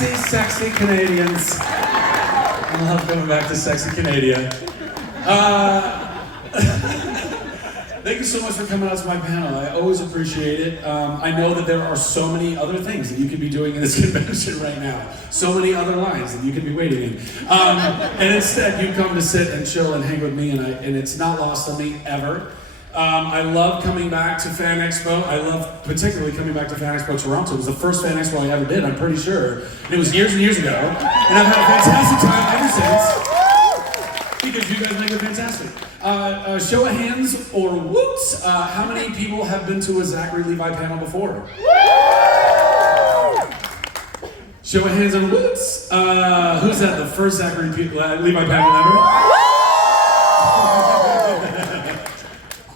Sexy Canadians. I love coming back to sexy Canada. Thank you so much for coming out to my panel. I always appreciate it. I know that there are so many other things that you could be doing in this convention right now. So many other lines that you could be waiting in. And instead, you come to sit and chill and hang with me, and it's not lost on me ever. I love coming back to Fan Expo. I love particularly coming back to Fan Expo Toronto. It was the first Fan Expo I ever did, I'm pretty sure. And it was years and years ago. And I've had a fantastic time ever since. Because you guys make it fantastic. Show of hands or whoops, how many people have been to a Zachary Levi panel before? Show of hands on whoops. Who's that, the first Zachary Levi panel ever?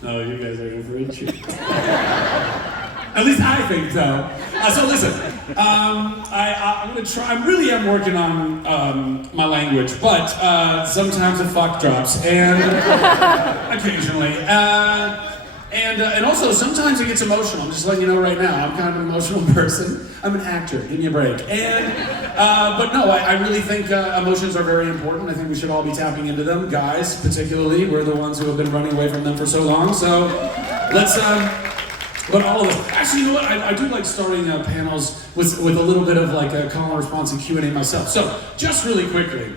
No, you guys are in for a treat. At least I think so. So listen, I'm gonna try. I really am working on my language, but sometimes a fuck drops, and occasionally, and also sometimes it gets emotional. I'm just letting you know right now. I'm kind of an emotional person. I'm an actor. Give me a break. And but no, I really think emotions are very important. I think we should all be tapping into them. Guys, particularly, we're the ones who have been running away from them for so long. So let's. But all of us. Actually, you know what? I do like starting panels with a little bit of like a call and response and Q&A myself. So, just really quickly,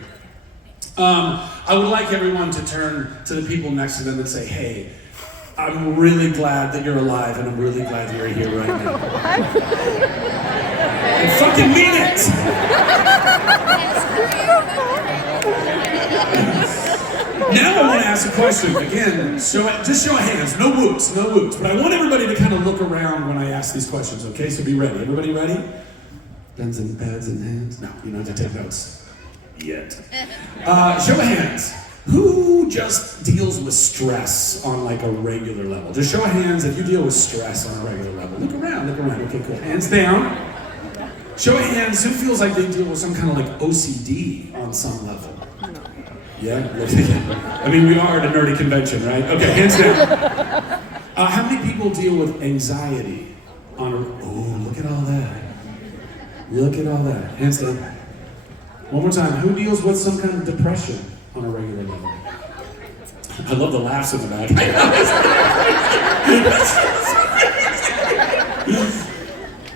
I would like everyone to turn to the people next to them and say, hey, I'm really glad that you're alive and I'm really glad that you're here right now. And fucking mean it! Now I want to ask a question. Again, just show of hands, no whoops. But I want everybody to kind of look around when I ask these questions, okay? So be ready. Everybody ready? Pens and pads and hands? No, you don't have to take notes yet. Show of hands. Who just deals with stress on like a regular level? Just show of hands if you deal with stress on a regular level. Look around. Okay, cool. Hands down. Show of hands, who feels like they deal with some kind of like OCD on some level? Yeah? I mean, we are at a nerdy convention, right? Okay, hands down. How many people deal with anxiety on a... Oh, look at all that. Look at all that. Hands down. One more time. Who deals with some kind of depression on a regular level? I love the laughs in the back.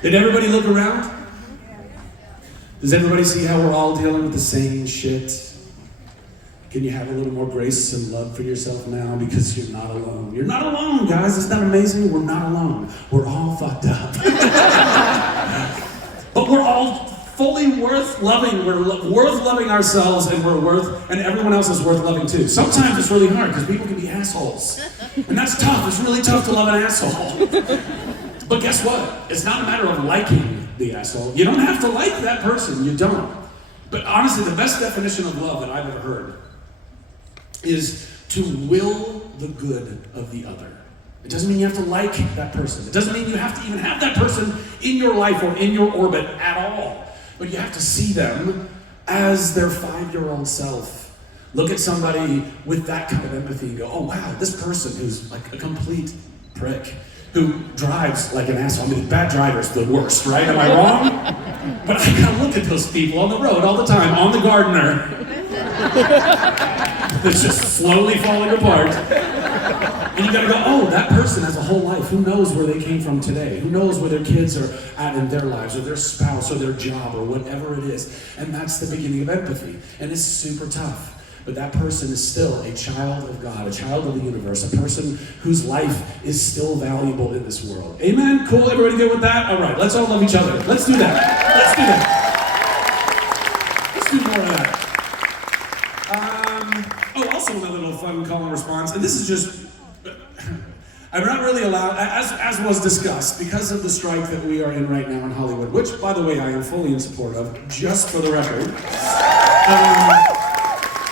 Did everybody look around? Does everybody see how we're all dealing with the same shit? Can you have a little more grace and love for yourself now because you're not alone? You're not alone, guys. Isn't that amazing? We're not alone. We're all fucked up. But we're all fully worth loving. We're worth loving ourselves, and and everyone else is worth loving too. Sometimes it's really hard because people can be assholes. And that's tough. It's really tough to love an asshole. But guess what? It's not a matter of liking the asshole. You don't have to like that person. You don't. But honestly, the best definition of love that I've ever heard is to will the good of the other. It doesn't mean you have to like that person. It doesn't mean you have to even have that person in your life or in your orbit at all. But you have to see them as their 5-year-old self. Look at somebody with that kind of empathy and go, oh wow, this person who's like a complete prick, who drives like an asshole. I mean, bad driver's the worst, right? Am I wrong? But I gotta look at those people on the road all the time, on the Gardner. That's just slowly falling apart. And you gotta go, oh, that person has a whole life. Who knows where they came from today? Who knows where their kids are at in their lives, or their spouse, or their job, or whatever it is. And that's the beginning of empathy. And it's super tough. But that person is still a child of God, a child of the universe, a person whose life is still valuable in this world. Amen? Cool, everybody good with that? All right, let's all love each other. Let's do that. Let's do more of that. Also another little fun call and response, and this is just, I'm not really allowed, as was discussed, because of the strike that we are in right now in Hollywood, which, by the way, I am fully in support of, just for the record.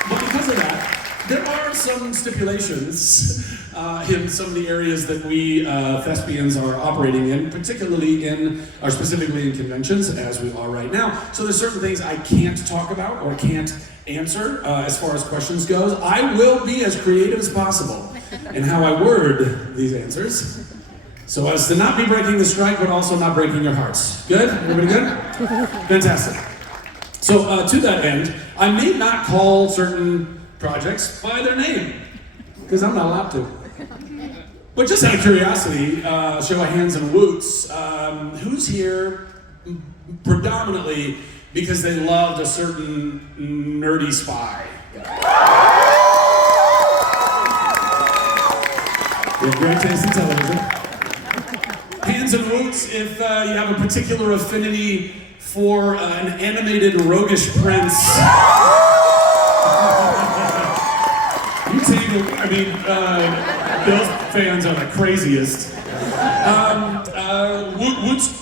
But because of that, there are some stipulations in some of the areas that we thespians are operating in, specifically in conventions, as we are right now. So there's certain things I can't talk about or can't answer as far as questions goes. I will be as creative as possible in how I word these answers, so as to not be breaking the strike, but also not breaking your hearts. Good? Everybody good? Fantastic. So to that end, I may not call certain projects by their name, because I'm not allowed to. But just out of curiosity, show of hands and woots, who's here predominantly because they loved a certain nerdy spy? With great taste in television. Hands and woots if you have a particular affinity for an animated roguish prince. You Tangled, I mean, those fans are the craziest.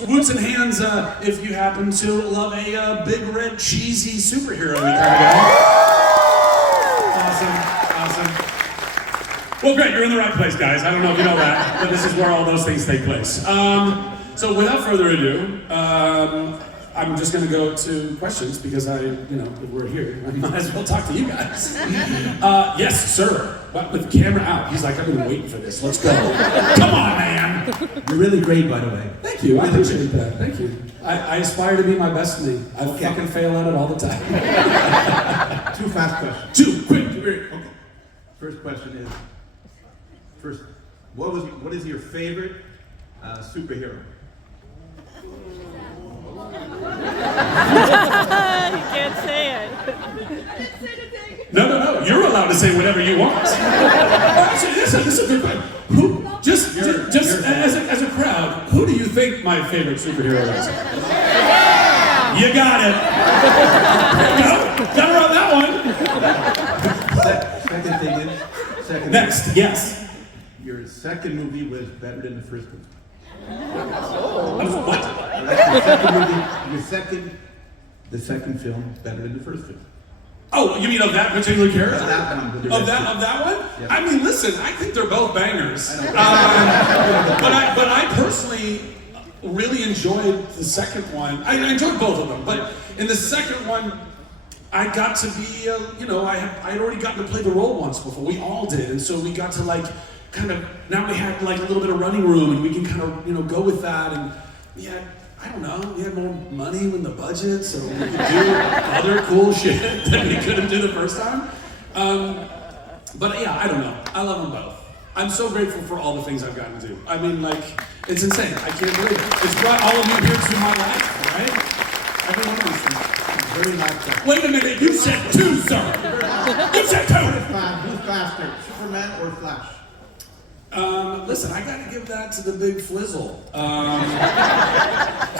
Woots and hands if you happen to love a big red cheesy superhero kind of guy. Awesome. Well, great, you're in the right place, guys. I don't know if you know that, but this is where all those things take place. So without further ado, I'm just going to go to questions because we're here. I might as well talk to you guys. Yes, sir. But with the camera out, he's like, I've been waiting for this. Let's go. Come on, man. You're really great, by the way. Thank you. I appreciate that. Thank you. I aspire to be my best me. I fucking fail at it all the time. 2 fast questions. 2, quick. Okay. First question is, what is your favorite superhero? You can't say it. No. You're allowed to say whatever you want. Actually, this is a good question. Who, just as a crowd, who do you think my favorite superhero is? You got it. Got her on that one. Second thing is, Next, yes. Your second movie was better than the first movie. What? The second film better than the first film. Oh, you mean of that particular character? That one. Of that one? Yep. I mean, listen, I think they're both bangers. But I personally really enjoyed the second one. I enjoyed both of them, but in the second one, I got to be, I had already gotten to play the role once before. We all did, and so we got to now we had like a little bit of running room, and we can kind of, go with that, and we had more money in the budget, so we could do other cool shit that we couldn't do the first time. But yeah, I don't know. I love them both. I'm so grateful for all the things I've gotten to do. I mean, it's insane. I can't believe it. It's brought all of you here to my life, right? Every one of these things. Very nice. Wait a minute, you said 2, sir! You said 2! Who's faster, Superman or Flash? Listen, I gotta give that to the big Flizzle.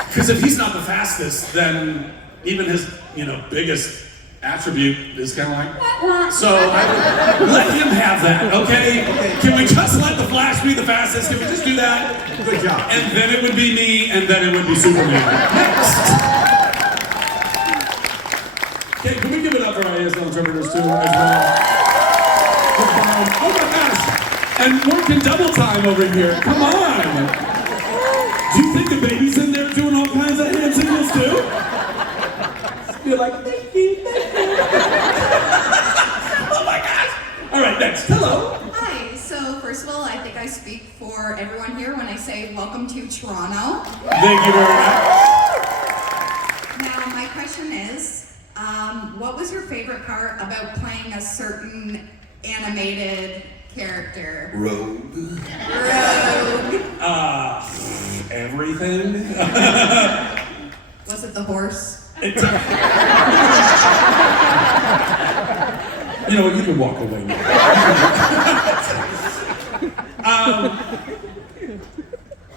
Because if he's not the fastest, then even his, biggest attribute is kind of like, wah. So I would let him have that, okay? Can we just let the Flash be the fastest? Can we just do that? Good job. And then it would be me, and then it would be Superman. Next! Okay, can we give it up for our ASL interpreters too, as well? Oh my gosh! And working double time over here. Come on! Do you think the baby's in there doing all kinds of hand signals too? You're like, thank you. Oh my gosh! All right, next. Hello. Hi. So first of all, I think I speak for everyone here when I say welcome to Toronto. Thank you very much. Now, my question is, what was your favorite part about playing a certain animated character? Rogue. Everything. Was it the horse? You know what? You can walk away now.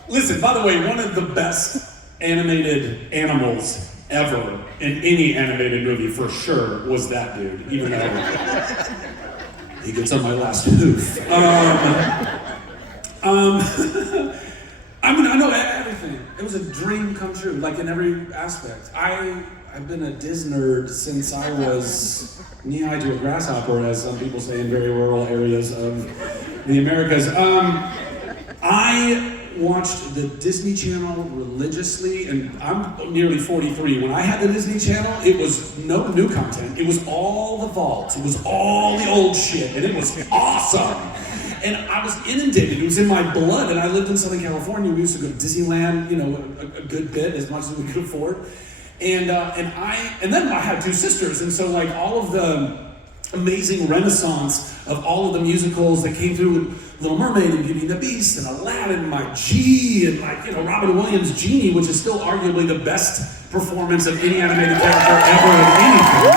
Listen, by the way, one of the best animated animals ever in any animated movie, for sure, was that dude. Even though he gets on my last hoof. I mean, I know everything. It was a dream come true, like in every aspect. I've been a Disney nerd since I was knee-high to a grasshopper, as some people say in very rural areas of the Americas. I watched the Disney Channel religiously, and I'm nearly 43. When I had the Disney Channel, it was no new content. It was all the vault. It was all the old shit, and it was awesome. And I was inundated. It was in my blood, and I lived in Southern California. We used to go to Disneyland, a good bit, as much as we could afford. And then I had two sisters, and so like all of the amazing renaissance of all of the musicals that came through with Little Mermaid and Beauty and the Beast and Aladdin, my G, and like, you know, Robin Williams' Genie, which is still arguably the best performance of any animated character ever in anything.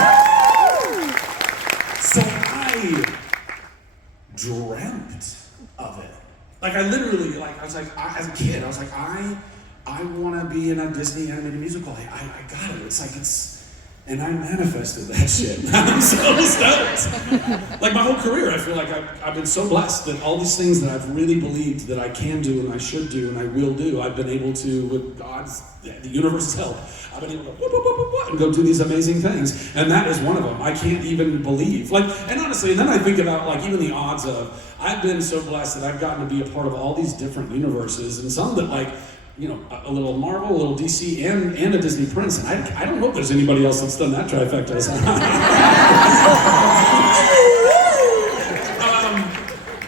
So I dreamt of it. Like I literally, like I was like, as a kid, I was like, I want to be in a Disney animated musical. I got it. It's like, and I manifested that shit. I'm so stoked. Like my whole career, I feel like I've been so blessed that all these things that I've really believed that I can do and I should do and I will do, I've been able to, with God's, the universe's help, I've been able to whoop, whoop, whoop, whoop, whoop, and go do these amazing things. And that is one of them. I can't even believe. Like, and honestly, and then I think about like even the odds of, I've been so blessed that I've gotten to be a part of all these different universes, and some that like, you know, a little Marvel, a little DC, and a Disney Prince. And I don't know if there's anybody else that's done that trifecta.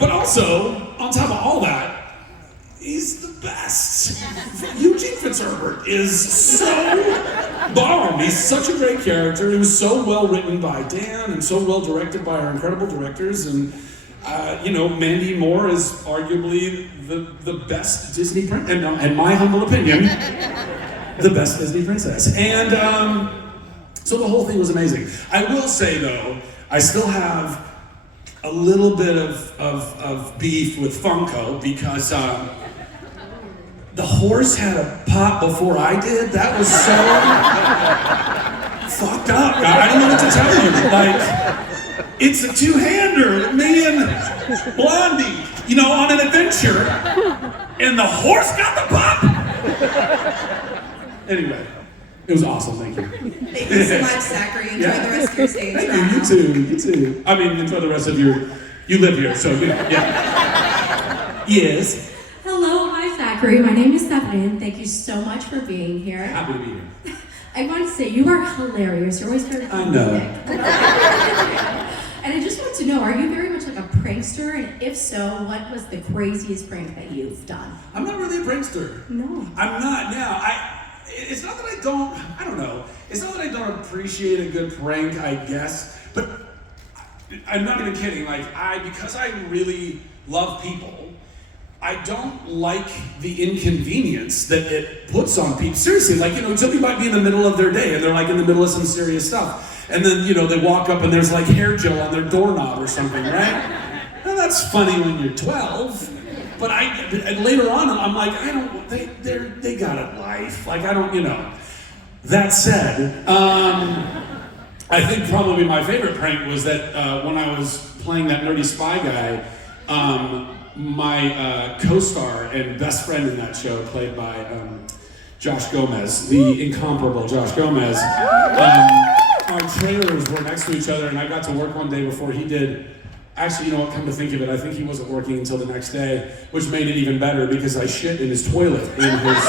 But also, on top of all that, he's the best. Eugene Fitzherbert is so bomb. He's such a great character. He was so well written by Dan and so well directed by our incredible directors. And you know, Mandy Moore is arguably the best Disney princess, in my humble opinion, the best Disney princess. And so the whole thing was amazing. I will say though, I still have a little bit of beef with Funko because the horse had a pop before I did. That was so fucked up. I don't know what to tell you. Like, it's a two-hander, me and Blondie, you know, on an adventure, and the horse got the pop. Anyway, it was awesome. Thank you. Thank you so much, Zachary. Enjoy the rest of your stay in Thank Toronto. you. You too. I mean, enjoy the rest of you live here, so yeah. Yes. Hello, hi Zachary. My name is Stephanie, and thank you so much for being here. Happy to be here. I want to say you are hilarious. You're always very I know. And I just want to know, are you very much like a prankster? And if so, what was the craziest prank that you've done? I'm not really a prankster. No. I'm not now. It's not that I don't know. It's not that I don't appreciate a good prank, I guess. But I'm not even kidding. Like, because I really love people, I don't like the inconvenience that it puts on people. Seriously, like, you know, somebody might be in the middle of their day and they're like in the middle of some serious stuff. And then, you know, they walk up and there's like hair gel on their doorknob or something, right? And that's funny when you're 12. But later on, I'm like, they got a life. Like, I don't, you know. That said, I think probably my favorite prank was that when I was playing that nerdy spy guy, my co-star and best friend in that show, played by Josh Gomez, the incomparable Josh Gomez, our trailers were next to each other, and I got to work one day before he did. Actually, you know what, come to think of it, I think he wasn't working until the next day, which made it even better because I shit in his toilet in his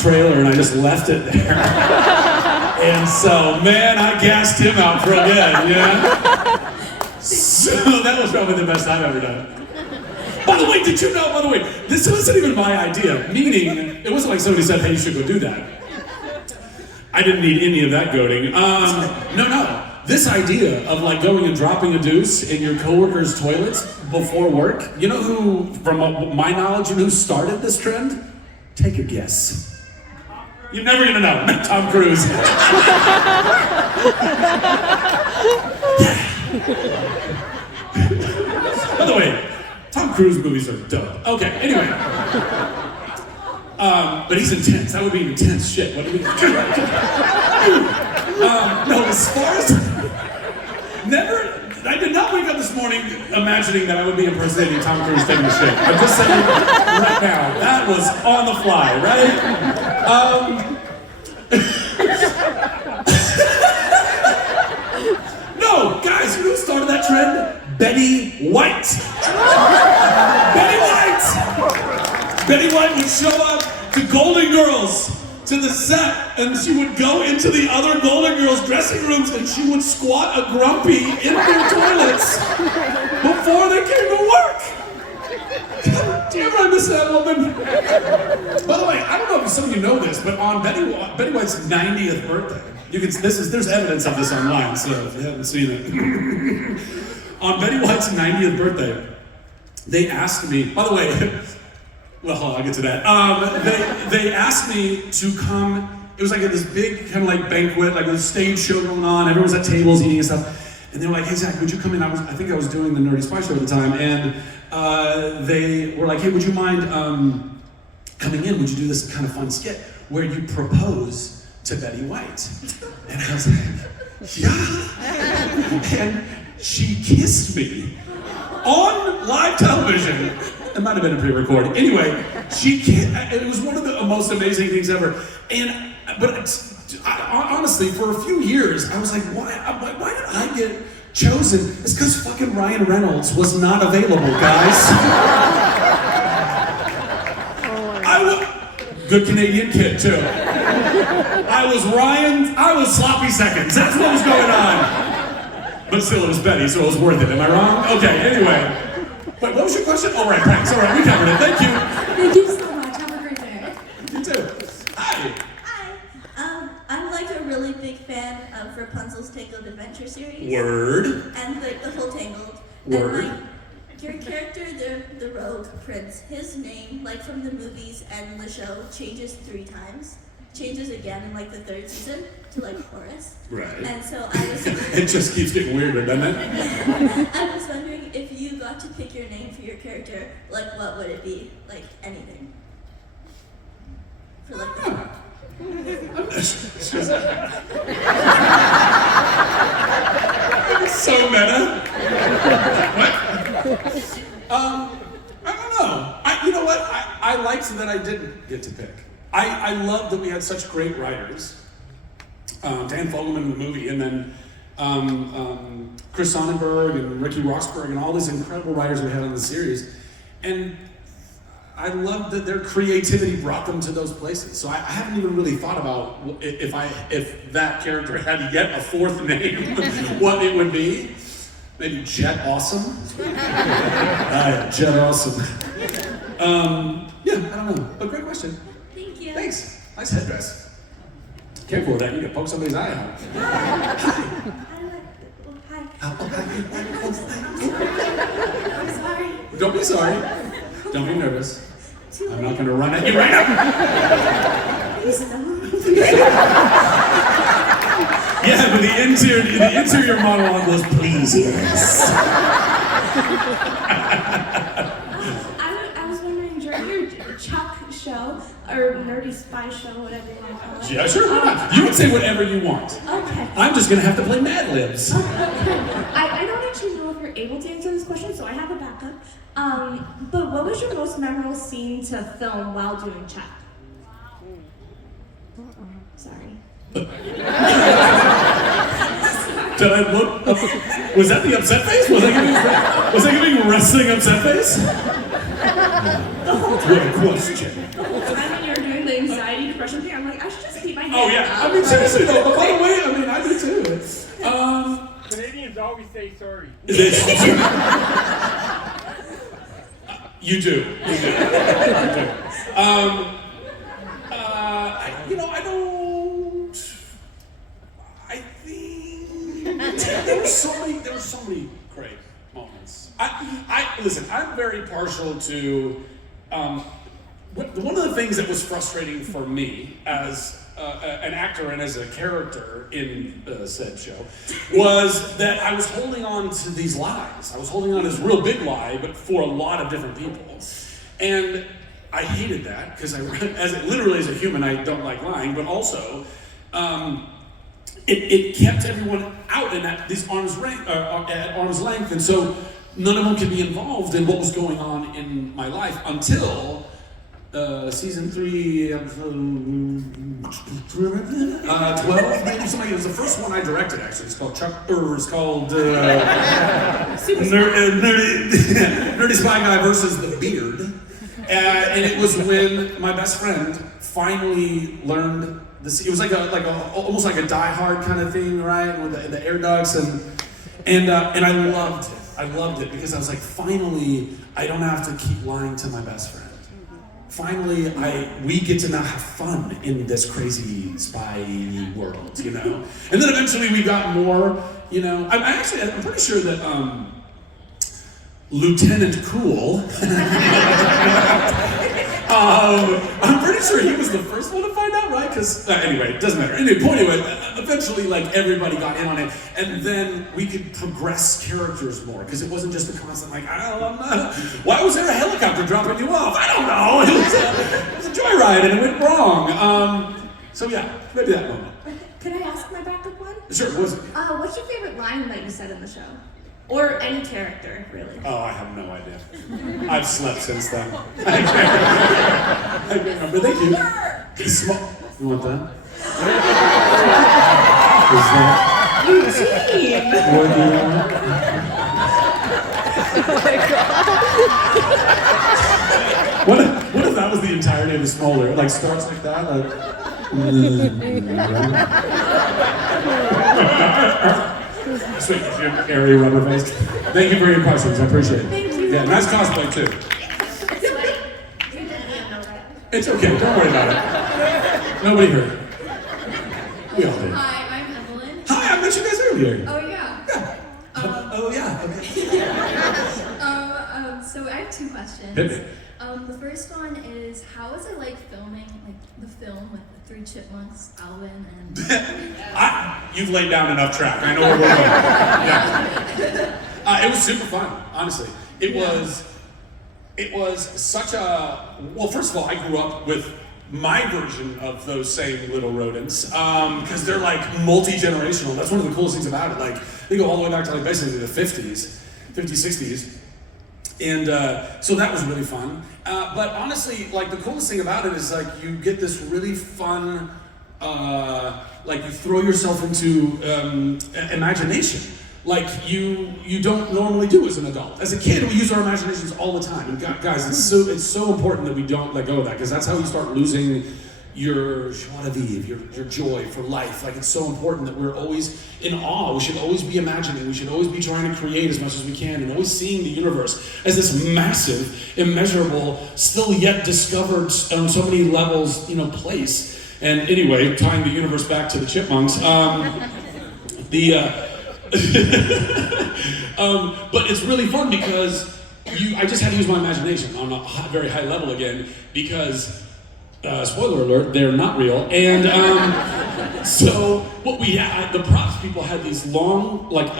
trailer and I just left it there. And so, man, I gassed him out for good, yeah? So that was probably the best I've ever done. By the way, did you know, this wasn't even my idea, meaning, it wasn't like somebody said, hey, you should go do that. I didn't need any of that goading. No. This idea of like going and dropping a deuce in your coworkers' toilets before work, you know who, from my knowledge, who started this trend? Take a guess. You're never gonna know. Tom Cruise. By the way, Tom Cruise movies are dope. Okay, anyway. But he's intense. That would be intense shit. What do we do? No, as far as... I did not wake up this morning imagining that I would be impersonating Tom Cruise taking a shit. I'm just saying right now, that was on the fly, right? No, guys, you know who started that trend? Betty White. Betty White would show up to Golden Girls, to the set, and she would go into the other Golden Girls dressing rooms and she would squat a grumpy in their toilets before they came to work. Do you ever did I miss that woman? By the way, I don't know if some of you know this, but on Betty White's 90th birthday, there's evidence of this online, so if you haven't seen it. On Betty White's 90th birthday, they asked me, by the way, well, I'll get to that. They asked me to come. It was like this big kind of like banquet, like a stage show going on. Everyone was at tables eating and stuff. And they were like, hey, Zach, would you come in? I think I was doing the Nerdy Spy Show at the time. And they were like, hey, would you mind coming in? Would you do this kind of fun skit where you propose to Betty White? And I was like, yeah. And she kissed me on live television. It might have been a pre-recorded. Anyway, it was one of the most amazing things ever. Honestly, for a few years, I was like, why did I get chosen? It's because fucking Ryan Reynolds was not available, guys. Good Canadian kid, too. I was sloppy seconds. That's what was going on. But still, it was Betty, so it was worth it. Am I wrong? Okay, anyway. Wait, what was your question? Oh, right, thanks. All right, we covered it. Thank you. Thank you so much. Have a great day. You too. Hi. Hi. I'm like a really big fan of Rapunzel's Tangled Adventure series. Word. And the whole Tangled. Word. And your character, the rogue prince, his name, like from the movies and the show, changes 3 times. Changes again in like the 3rd season to like Horace. Right. And so I was It just keeps getting weirder, doesn't it? I was wondering if you got to pick your name for your character, like what would it be? Like anything. For like So meta. What? I don't know. You know what? I liked that I didn't get to pick. I love that we had such great writers. Dan Fogelman in the movie, and then Chris Sonnenberg and Ricky Roxburgh and all these incredible writers we had on the series. And I love that their creativity brought them to those places. So I haven't even really thought about if that character had yet a 4th name, what it would be. Maybe Jet Awesome. Jet Awesome. Yeah, I don't know. But great question. Thank you. Thanks. Nice headdress. Careful with that. You can poke somebody's eye out. I'm sorry. Don't be sorry. Don't be nervous. I'm not going to run at you right now. Yeah, but the interior monologue was please, yes. I was wondering, during your Chuck show, or Nerdy Spy show, whatever you want to call it. Yeah, sure, why not? You can say whatever you want. Okay. I'm just going to have to play Mad Libs. I don't actually know if you're able to answer this question, so I have a backup. But what was your most memorable scene to film while doing Chuck? Sorry. Did I look up? Was that the upset face? Was I giving a wrestling upset face? The whole time. What a question. The whole time when you were doing the anxiety depression thing, I'm like, I should just keep my hand Oh yeah, up. I mean seriously though, but by the way, I mean I do too. Canadians always say sorry. You do. I don't. I think there were so many great moments. Listen. I'm very partial to. One of the things that was frustrating for me as an actor and as a character in said show was that I was holding on to these lies. I was holding on to this real big lie, but for a lot of different people. And I hated that because literally as a human, I don't like lying, but also it kept everyone out in these at arm's length, and so none of them could be involved in what was going on in my life until season 3, episode 12, maybe something. It was the first one I directed, actually. It's called Nerdy Spy Guy versus the Beard. And it was when my best friend finally learned this. It was like almost like a Die Hard kind of thing, right? With the air ducts and I loved it. I loved it because I was like, finally, I don't have to keep lying to my best friend. finally we get to now have fun in this crazy spy world, you know? And then eventually we got more, you know, I'm pretty sure that Lieutenant Cool, I'm pretty sure he was the first one to find out, right? Because, anyway, it doesn't matter. Anyway, eventually, like, everybody got in on it, and then we could progress characters more, because it wasn't just a constant, like, why was there a helicopter dropping you off? I don't know. It was a joyride, and it went wrong. So, yeah, maybe that moment. Could I ask my backup one? Sure, what was it? What's your favorite line that you said in the show? Or any character, really? Oh, I have no idea. I've slept since then. I can't remember. Thank you. You want that? Is that? Eugene! What do you want? What if that was the entirety of the Smolder? It like starts like that, like. Sweet, airy rubber faced. Thank you for your questions. I appreciate it. Thank you. Yeah, nice cosplay too. It's okay. Don't worry about it. Nobody heard. We all did. Hi, I'm Evelyn. Hi, I met you guys earlier. Oh yeah. Yeah. Oh yeah. Okay. So I have two questions. Hit me. The first one is, how was it like filming like the film with the three chipmunks, Alvin and? You've laid down enough track. I know where we're going. Yeah. It was super fun, honestly. It was such a, well, first of all, I grew up with my version of those same little rodents, because they're like multi-generational. That's one of the coolest things about it. Like, they go all the way back to like basically the 50s, 60s. And so that was really fun. But honestly, like the coolest thing about it is like you get this really fun, like you throw yourself into imagination. Like you don't normally do as an adult. As a kid, we use our imaginations all the time. And guys, it's so important that we don't let go of that, because that's how you start losing your joie de vivre, your joy for life. Like, it's so important that we're always in awe. We should always be imagining. We should always be trying to create as much as we can, and always seeing the universe as this massive, immeasurable, still yet discovered on so many levels, place. And anyway, tying the universe back to the chipmunks, but it's really fun because I just had to use my imagination on a very high level again, because spoiler alert, they're not real. And so what we had, the props people had these long, like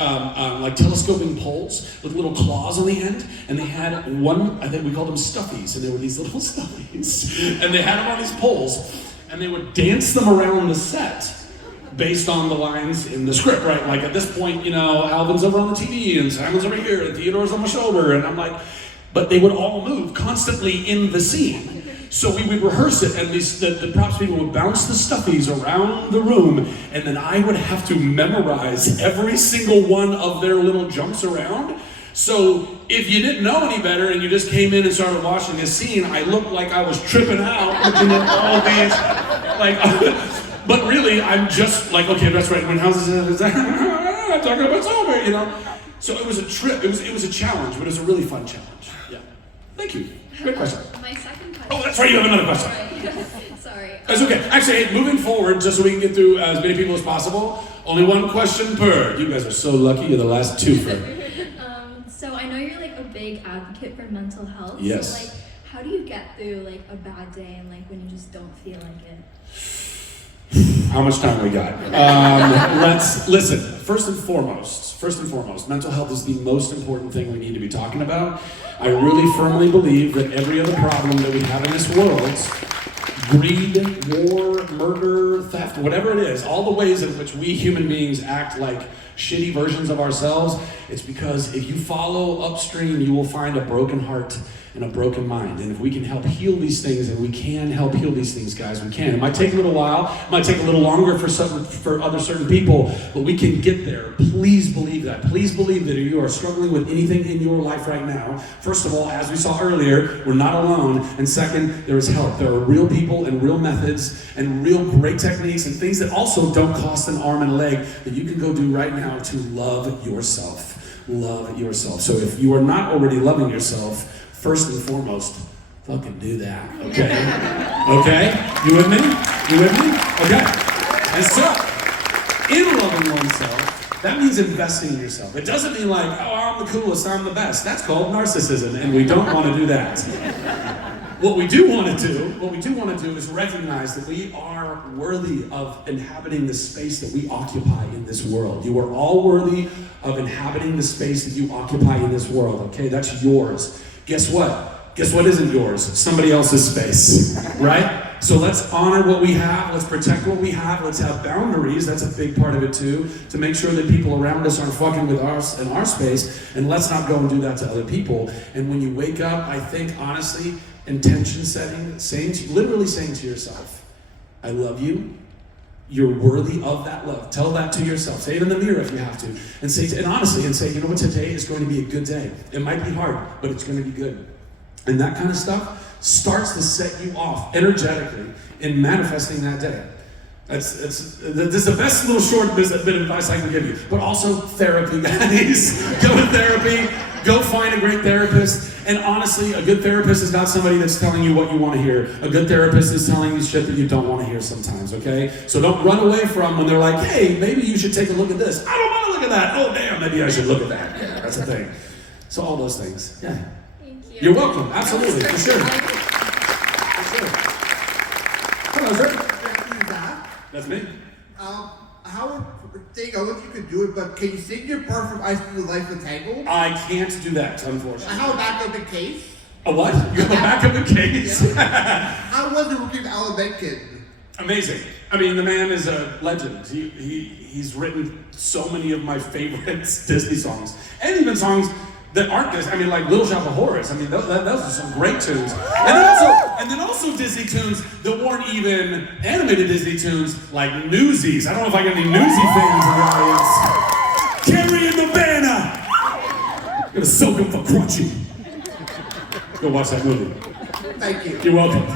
telescoping poles with little claws on the end, and they had one, I think we called them stuffies, and they were these little stuffies, and they had them on these poles, and they would dance them around the set based on the lines in the script, right? Like at this point, Alvin's over on the TV, and Simon's over here, and Theodore's on my shoulder, and I'm like, but they would all move constantly in the scene. So we would rehearse it, and the props people would bounce the stuffies around the room, and then I would have to memorize every single one of their little jumps around. So if you didn't know any better and you just came in and started watching a scene, I looked like I was tripping out looking at all these, but really I'm just like, okay, that's right, when how's this, I'm talking about it's over, So it was a trip, it was a challenge, but it was a really fun challenge. Yeah. Thank you. Great question. My second question. Oh, that's right, you have another question. Sorry. That's okay. Actually, hey, moving forward, just so we can get through as many people as possible, only one question per. You guys are so lucky, you're the last two for. So I know you're like a big advocate for mental health. Yes. So how do you get through like a bad day and when you just don't feel like it? How much time we got? Let's listen. First and foremost, mental health is the most important thing we need to be talking about. I really firmly believe that every other problem that we have in this world, greed, war, murder, theft, whatever it is, all the ways in which we human beings act like shitty versions of ourselves, it's because if you follow upstream, you will find a broken heart and a broken mind. And if we can help heal these things, and we can help heal these things, guys, we can. It might take a little while, it might take a little longer for other certain people, but we can get there. Please believe that. Please believe that if you are struggling with anything in your life right now, first of all, as we saw earlier, we're not alone. And second, there is help. There are real people and real methods and real great techniques and things that also don't cost an arm and a leg that you can go do right now to love yourself. Love yourself. So if you are not already loving yourself, first and foremost, fucking do that, okay? Okay? You with me? You with me? Okay. And so, in loving oneself, that means investing in yourself. It doesn't mean like, oh, I'm the coolest, I'm the best. That's called narcissism, and we don't want to do that. What we do want to do is recognize that we are worthy of inhabiting the space that we occupy in this world. You are all worthy of inhabiting the space that you occupy in this world, okay? That's yours. Guess what? Guess what isn't yours? Somebody else's space, right? So let's honor what we have, let's protect what we have, let's have boundaries, that's a big part of it too, to make sure that people around us aren't fucking with us in our space, and let's not go and do that to other people. And when you wake up, I think honestly, intention setting, literally saying to yourself, I love you, you're worthy of that love. Tell that to yourself. Say it in the mirror if you have to. And honestly, you know what, today is going to be a good day. It might be hard, but it's going to be good. And that kind of stuff starts to set you off energetically in manifesting that day. This is the best little short bit of advice I can give you. But also therapy, guys. Go to therapy. Go find a great therapist. And honestly, a good therapist is not somebody that's telling you what you want to hear. A good therapist is telling you shit that you don't want to hear sometimes, okay? So don't run away from when they're like, hey, maybe you should take a look at this. I don't want to look at that. Oh, damn, maybe I should look at that. Yeah, that's the thing. So all those things, yeah. Thank you. You're welcome, absolutely, for sure. For sure. Hello, sir. Zach, That's me. how I don't know if you could do it, but can you sing your part from Ice Through Life with Tangled? I can't do that, unfortunately. How backup in case? A what? You have a backup in case? How was it working with Alan Menken? Amazing. I mean, the man is a legend. He's written so many of my favorite Disney songs, and even songs that aren't Disney. I mean, like Little Shop of Horrors. I mean, those are some great tunes. And then also Disney tunes that weren't even animated Disney tunes, like Newsies. I don't know if I got any Newsy fans in the audience. Carrying the banner. Gonna soak him for crunchy. Go watch that movie. Thank you. You're welcome.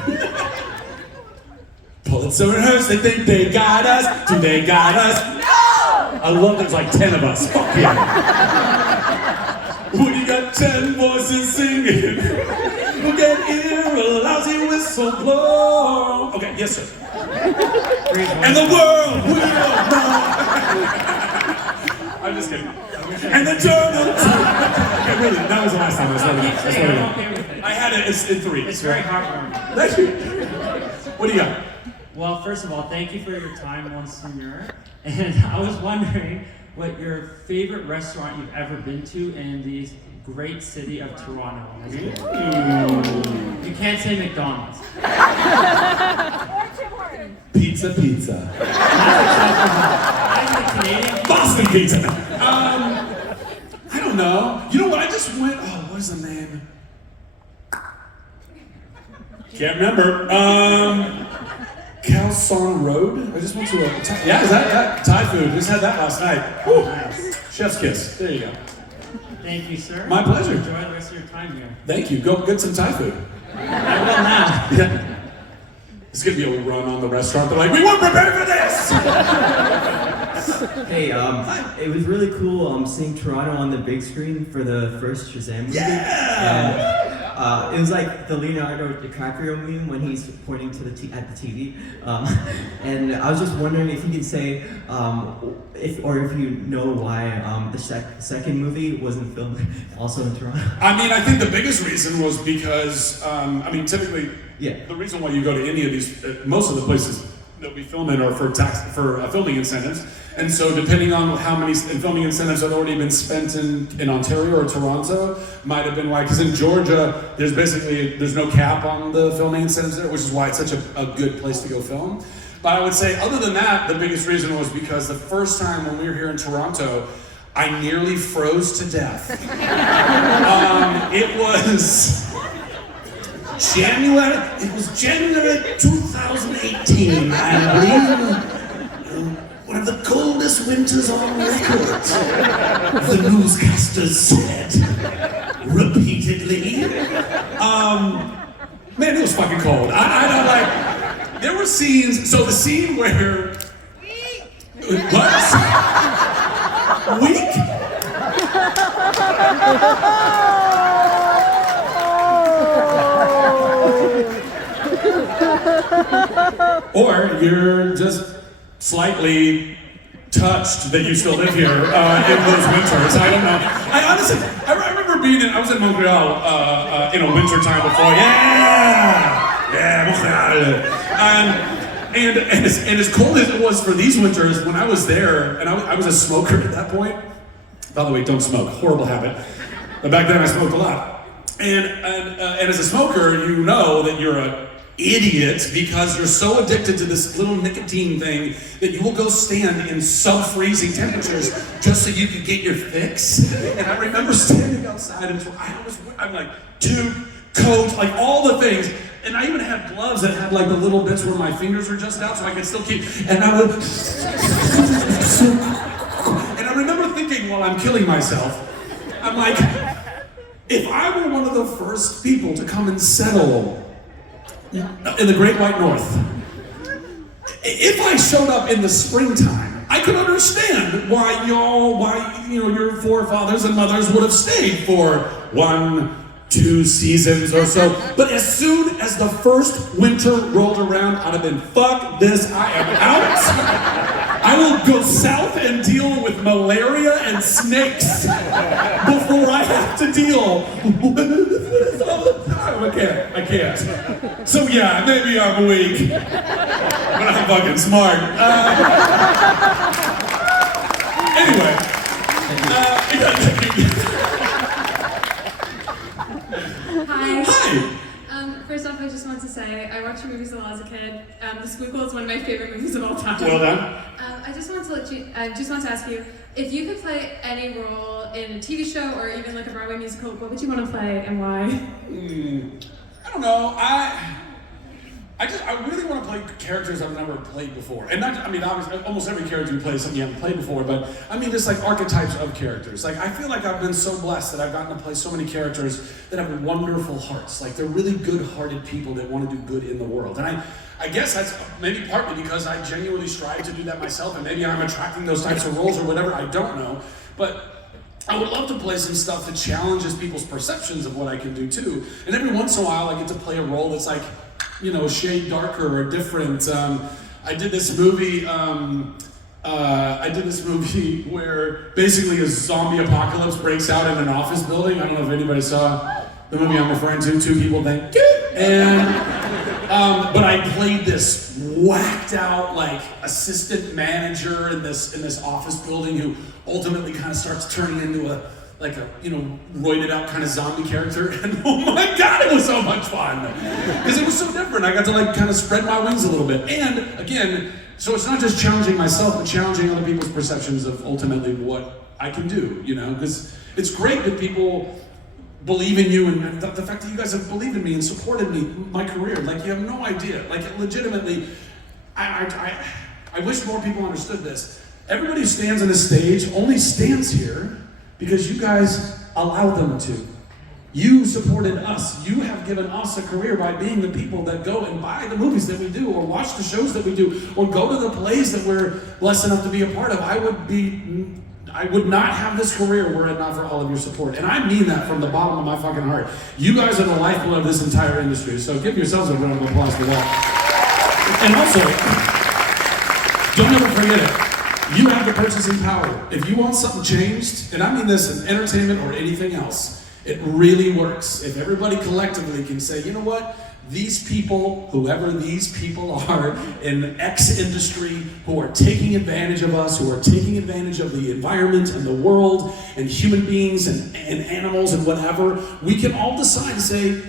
Pulitzer and Hearst, they think they got us. Do they got us? No! I love there's like 10 of us. Fuck yeah. Woody got 10 voices singing. We'll get here a lousy whistle blow. Okay, yes sir. And the world will know. I'm just kidding. And the journal. Okay, really, that was the last time I said it. That's what I'm okay with it. I had it in 3. It's very heartwarming. Thank you. What do you got? Well, first of all, thank you for your time, Monsignor. And I was wondering what your favorite restaurant you've ever been to in the great city of Toronto has been. You can't say McDonald's. Pizza. That's the Canadian. Boston pizza. I don't know. You know what? I just went. Oh, what is the name? Can't remember. Calson Road. I just went to a. Yeah, is that Thai food? Just had that last night. Woo. Nice. Chef's kiss. There you go. Thank you, sir. My pleasure. Enjoy the rest of your time here. Thank you. Go get some Thai food. I will now. Yeah. It's gonna be a run on the restaurant. They're like, we weren't prepared for this. Hey, it was really cool seeing Toronto on the big screen for the first Shazam movie. Yeah. And, it was like the Leonardo DiCaprio meme when he's pointing to the at the TV. And I was just wondering if you could say if you know why the second movie wasn't filmed also in Toronto. I mean, I think the biggest reason was because typically. Yeah. The reason why you go to any of these, most of the places that we film in are for filming incentives, and so depending on how many filming incentives have already been spent in Ontario or Toronto, might have been why. Because in Georgia, there's no cap on the filming incentives there, which is why it's such a good place to go film. But I would say, other than that, the biggest reason was because the first time when we were here in Toronto, I nearly froze to death. It was January 2018, I believe. One of the coldest winters on record, the newscasters said repeatedly. Man, it was fucking cold. I don't like. There were scenes. So the scene where. What? Weak? Or you're just slightly touched that you still live here in those winters. I don't know. I honestly, I remember I was in Montreal in a winter time before. Yeah, Montreal. And as cold as it was for these winters, when I was there, and I was a smoker at that point. By the way, don't smoke. Horrible habit. But back then I smoked a lot. And as a smoker, you know that you're an idiot because you're so addicted to this little nicotine thing that you will go stand in sub-freezing temperatures just so you can get your fix. And I remember standing outside and I'm like, dude, coat, like all the things. And I even had gloves that had like the little bits where my fingers were just out so I could still keep, and I would, and I remember thinking while I'm killing myself, I'm like, if I were one of the first people to come and settle in the Great White North, if I showed up in the springtime, I could understand why your forefathers and mothers would have stayed for 1-2 seasons or so. But as soon as the first winter rolled around, I'd have been, fuck this, I am out. I will go south and deal with malaria and snakes before I have to deal with this all the time. I can't. So yeah, maybe I'm weak, but I'm fucking smart. Anyway. Hi. First off, I just want to say I watched your movies a lot as a kid. The Squeakquel is one of my favorite movies of all time. Well done. I just want to ask you if you could play any role in a TV show or even like a Broadway musical. What would you want to play and why? I don't know. I really want to play characters I've never played before. And obviously, almost every character you play is something you haven't played before, but I mean just like archetypes of characters. Like I feel like I've been so blessed that I've gotten to play so many characters that have wonderful hearts. Like they're really good-hearted people that want to do good in the world. And I guess that's maybe partly because I genuinely strive to do that myself, and maybe I'm attracting those types of roles or whatever, I don't know. But I would love to play some stuff that challenges people's perceptions of what I can do too. And every once in a while I get to play a role that's like, a shade darker or different. I did this movie where basically a zombie apocalypse breaks out in an office building. I don't know if anybody saw the movie I'm referring to. 2 people think, and but I played this whacked out like assistant manager in this office building who ultimately kind of starts turning into a roided out kind of zombie character, and oh my god, it was so much fun because it was so different. I got to like kind of spread my wings a little bit, and again, so it's not just challenging myself, but challenging other people's perceptions of ultimately what I can do. Because it's great that people believe in you, and the fact that you guys have believed in me and supported me, my career. Like you have no idea. Like legitimately, I wish more people understood this. Everybody who stands on this stage only stands here because you guys allowed them to. You supported us. You have given us a career by being the people that go and buy the movies that we do, or watch the shows that we do, or go to the plays that we're blessed enough to be a part of. I would not have this career were it not for all of your support. And I mean that from the bottom of my fucking heart. You guys are the lifeblood of this entire industry, so give yourselves a round of applause for that. And also, don't ever forget it. You have the purchasing power. If you want something changed, and I mean this in entertainment or anything else, it really works. If everybody collectively can say, you know what? These people, whoever these people are in X industry who are taking advantage of us, who are taking advantage of the environment and the world and human beings and animals and whatever, we can all decide to say,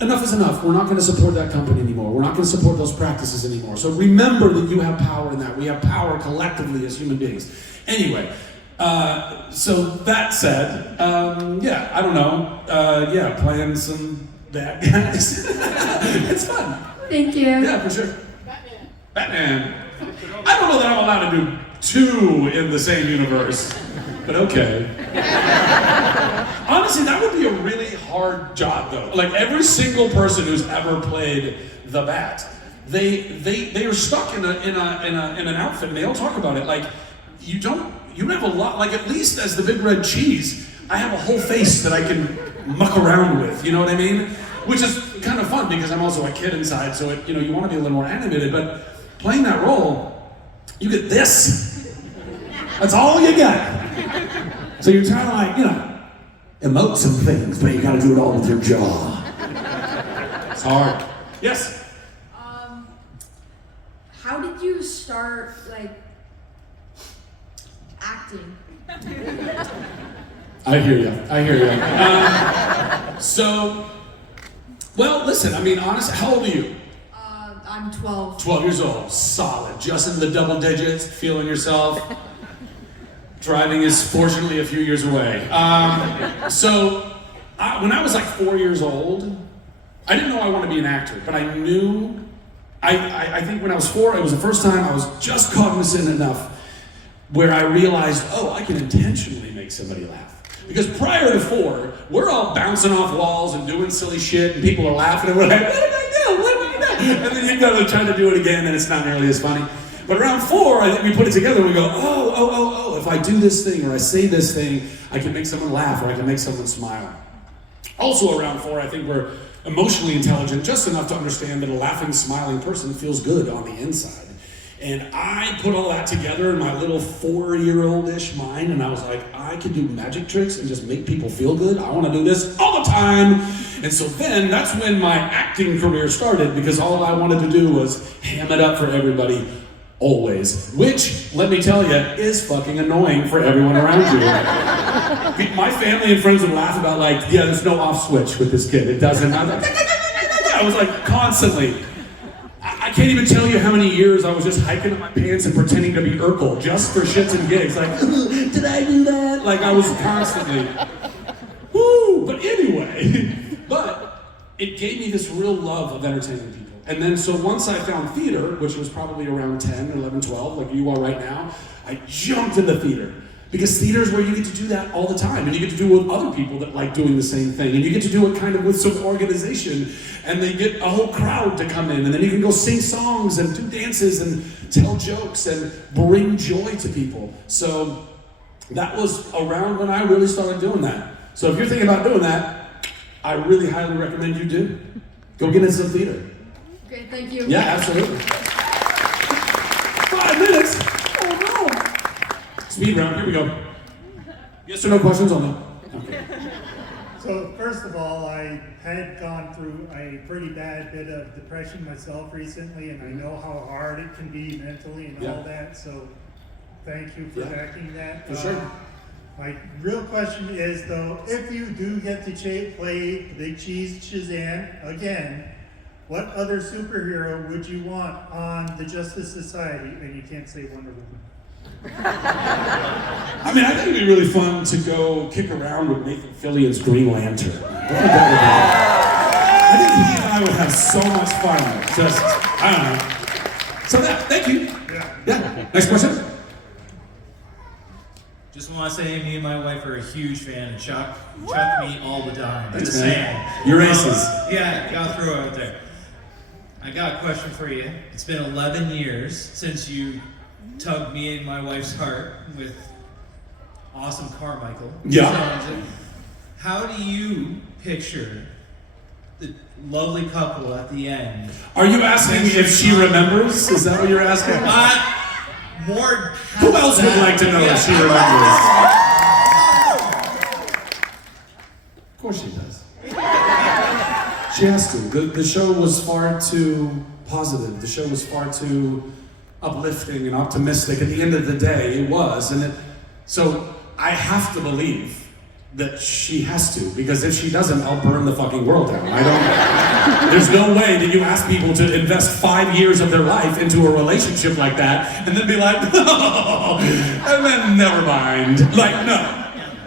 enough is enough. We're not going to support that company anymore. We're not going to support those practices anymore. So remember that you have power in that. We have power collectively as human beings. Anyway, so that said, I don't know. Playing some bad guys. It's fun. Thank you. Yeah, for sure. Batman. I don't know that I'm allowed to do 2 in the same universe, but okay. Honestly, that would be a really hard job, though. Like every single person who's ever played the Bat, they are stuck in an outfit, and they all talk about it. Like you have a lot. Like at least as the Big Red Cheese, I have a whole face that I can muck around with. You know what I mean? which is kind of fun because I'm also a kid inside, so it, you want to be a little more animated, but playing that role, you get this. That's all you got. So you're trying to emote some things, but you gotta do it all with your jaw. It's hard. Yes? How did you start, acting? I hear you. Well, listen, honestly, how old are you? I'm 12. 12 years old, solid, just in the double digits, feeling yourself. Driving is fortunately a few years away. When I was 4 years old, I didn't know I wanted to be an actor, but I knew, I think when I was 4, it was the first time I was just cognizant enough where I realized, I can intentionally make somebody laugh. Because prior to 4, we're all bouncing off walls and doing silly shit, and people are laughing, and we're like, what did I do? And then you gotta try to do it again, and it's not nearly as funny. But around 4, I think we put it together and we go, if I do this thing or I say this thing, I can make someone laugh or I can make someone smile. Also around 4, I think we're emotionally intelligent, just enough to understand that a laughing, smiling person feels good on the inside. And I put all that together in my little 4-year-old-ish mind, and I was like, I can do magic tricks and just make people feel good. I want to do this all the time. And so then that's when my acting career started, because all I wanted to do was ham it up for everybody always, which, let me tell you, is fucking annoying for everyone around you. My family and friends would laugh about there's no off switch with this kid. It doesn't. I was constantly. I can't even tell you how many years I was just hiking up my pants and pretending to be Urkel just for shits and gigs. Did I do that? I was constantly, woo! But anyway, it gave me this real love of entertaining people. And then, so once I found theater, which was probably around 10, 11, 12, like you are right now, I jumped into theater. Because theater is where you get to do that all the time, and you get to do it with other people that like doing the same thing, and you get to do it kind of with some organization, and they get a whole crowd to come in, and then you can go sing songs and do dances and tell jokes and bring joy to people. So that was around when I really started doing that. So if you're thinking about doing that, I really highly recommend you do. Go get into some theater. Great, thank you. Yeah, absolutely. 5 minutes? Oh no! Speed round, here we go. Yes or no questions only. Okay. So first of all, I had gone through a pretty bad bit of depression myself recently, and I know how hard it can be mentally and all that, so thank you for backing that. For sure. My real question is though, if you do get to play the Big Cheese Shazam again, what other superhero would you want on the Justice Society? And you can't say Wonder Woman. I think it'd be really fun to go kick around with Nathan Fillion's Green Lantern. I think he and I would have so much fun. Just, I don't know. So thank you. Yeah. Next question. Just want to say, me and my wife are a huge fan of Chuck. Chuck me all the time. Thanks, Just man. saying. Your aces. Yeah, gotta throw it out there. I got a question for you. It's been 11 years since you tugged me and my wife's heart with Awesome Carmichael. Yeah. So, how do you picture the lovely couple at the end? Are you asking if she remembers? Is that what you're asking? More. Who else would like to know if she remembers? Of course she does. She has to. The show was far too positive. The show was far too uplifting and optimistic. At the end of the day, it was. So I have to believe that she has to, because if she doesn't, I'll burn the fucking world down. There's no way that you ask people to invest 5 years of their life into a relationship like that and then be like, oh, and then never mind. No,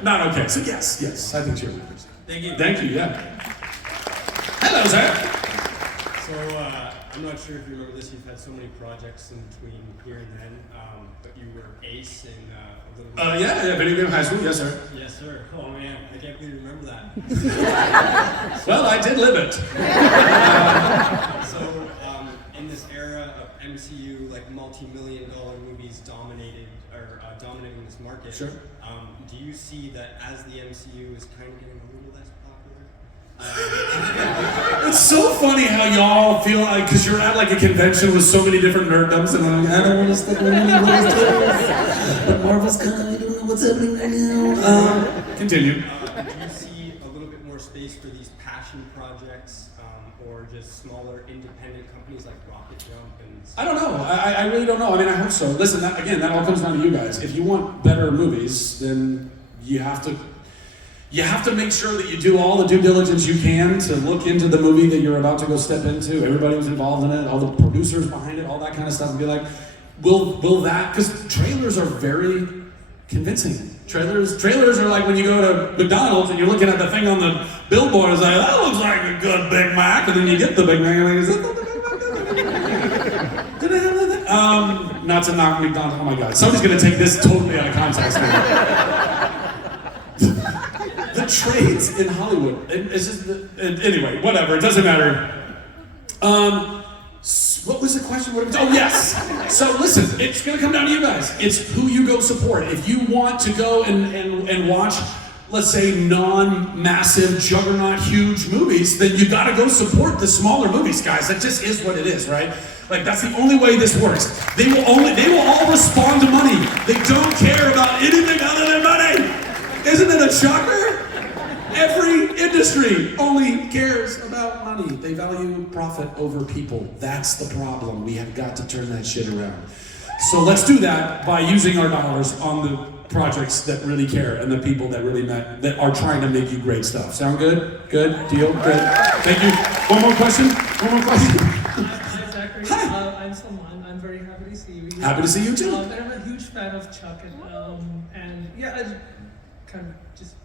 not okay. So yes, I think she remembers. Thank you. Thank you, yeah. Hello, Zach. So, I'm not sure if you remember this, you've had so many projects in between here and then, but you were Ace in a little bit. Yeah, Video Game High School, yes sir. Yes, sir. Oh man, I can't believe you remember that. Well, I did live it. So, in this era of MCU, like multi-million-dollar movies dominating this market, Sure. Do you see that as the MCU is kind of getting a little less popular, It's so funny how y'all feel like, because you're at like a convention with so many different nerddoms, and I'm like, I don't want to step in anybody's toes. But Marvel's kind of, I don't know what's happening right now. Continue. Do you see a little bit more space for these passion projects, or just smaller independent companies like Rocket Jump and? I don't know. I really don't know. I mean, I hope so. Listen, that all comes down to you guys. If you want better movies, then you have to make sure that you do all the due diligence you can to look into the movie that you're about to go step into. Everybody who's involved in it, all the producers behind it, all that kind of stuff, and be like, will that, because trailers are very convincing. Trailers are like when you go to McDonald's and you're looking at the thing on the billboard, it's like, that looks like a good Big Mac, and then you get the Big Mac, and you're like, is that the Big Mac? Did I have that? Not to knock McDonald's, oh my God, somebody's gonna take this totally out of context now. The trades in Hollywood, it's just, anyway, whatever, it doesn't matter. What was the question? Oh, yes. So listen, it's gonna come down to you guys. It's who you go support. If you want to go and watch, let's say, non-massive, juggernaut, huge movies, then you gotta go support the smaller movies, guys. That just is what it is, right? Like, that's the only way this works. They will all respond to money. They don't care about anything other than money. Isn't it a shocker? Every industry only cares about money. They value profit over people. That's the problem. We have got to turn that shit around. So let's do that by using our dollars on the projects that really care and the people that really that are trying to make you great stuff. Sound good? Good? Deal? Good? Thank you. One more question? Hi, Zachary. Hi. I'm Salman. I'm very happy to see you here. Happy to see you too. And I'm a huge fan of Chuck. And yeah, I kind of just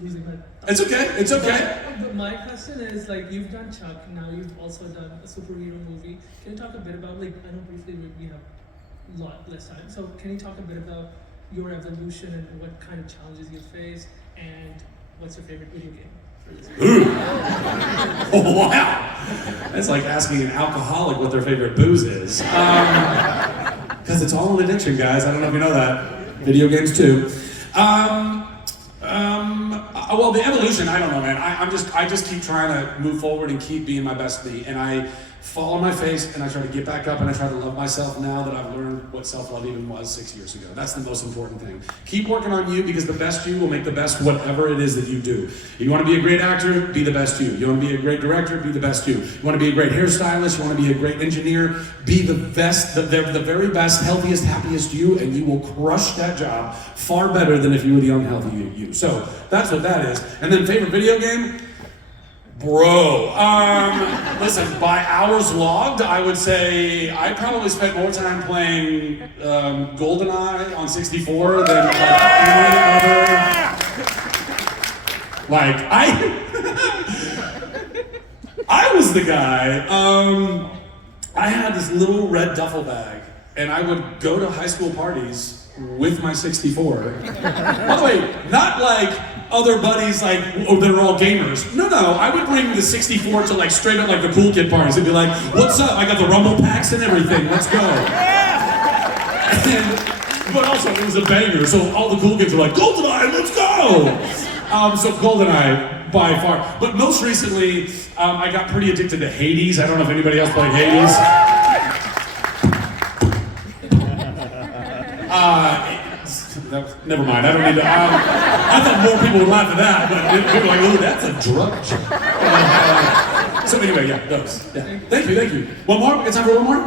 losing my... It's okay. It's okay. But my question is, like, you've done Chuck. Now you've also done a superhero movie. Can you talk a bit about, like, I know briefly we have a lot less time. So can you talk a bit about your evolution and what kind of challenges you faced, and what's your favorite video game? Ooh. Oh, wow. That's like asking an alcoholic what their favorite booze is. Because it's all an addiction, guys. I don't know if you know that. Video games too. Well, the evolution, I don't know, man. I just keep trying to move forward and keep being my best me. And I fall on my face and I try to get back up and I try to love myself now that I've learned what self-love even was 6 years ago. That's the most important thing. Keep working on you, because the best you will make the best whatever it is that you do. If you want to be a great actor, be the best you. You want to be a great director, be the best you. You want to be a great hairstylist, you want to be a great engineer, be the best, the very best, healthiest, happiest you, and you will crush that job far better than if you were the unhealthy you. So that's what that is. And then favorite video game? Bro, listen, by hours logged, I would say I probably spent more time playing GoldenEye on 64 than like any other. Like, I was the guy. I had this little red duffel bag, and I would go to high school parties with my 64. By the way, not like other buddies like, oh, they're all gamers. No, I would bring the 64 to like straight up like the cool kid parties. They'd be like, what's up? I got the rumble packs and everything, let's go. But also it was a banger, so all the cool kids were like, GoldenEye, let's go! So GoldenEye by far. But most recently, I got pretty addicted to Hades. I don't know if anybody else played Hades. Never mind, I don't need to. I thought more people would laugh at that, but people are like, oh, that's a drug joke. So anyway, yeah, those. Yeah. Thank you. One more? It's time for one more?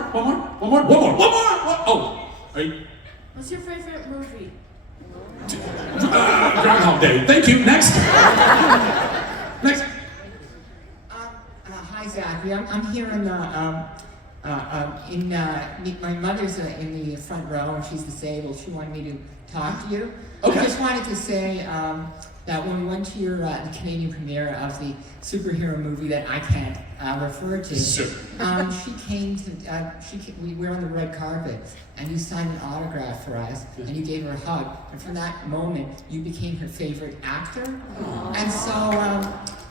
Oh, are you? What's your favorite movie? Groundhog Day. Thank you. Next. Hi, Zachary. I'm here in my mother's in the front row, and she's disabled. She wanted me to talk to you. Okay. I just wanted to say that when we went to your the Canadian premiere of the superhero movie that I can't refer to, she came to. We were on the red carpet, and you signed an autograph for us, and you gave her a hug. And from that moment, you became her favorite actor. Aww. And so.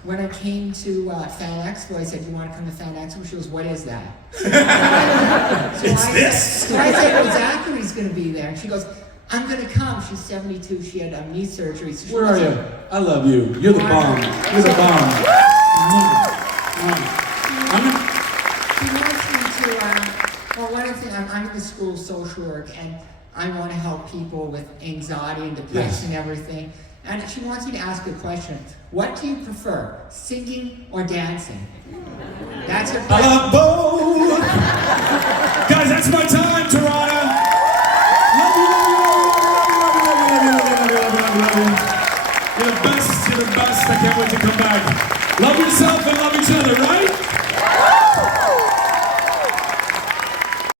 When I came to Fan Expo, I said, "You want to come to Fan Expo?" She goes, "What is that?" So I said, "Well, Zachary's going to be there." And she goes, "I'm going to come." She's 72. She had knee surgery. So where are you? I love you. You're the bomb. You're the bomb. Well, one of the things, I'm in the school of social work, and I want to help people with anxiety and depression and everything. And she wants you to ask a question. What do you prefer, singing or dancing? That's her question. I love both. Guys, that's my time, Toronto. Love you, love you. You're the best, you're the best. I can't wait to come back. Love yourself and love each other, right?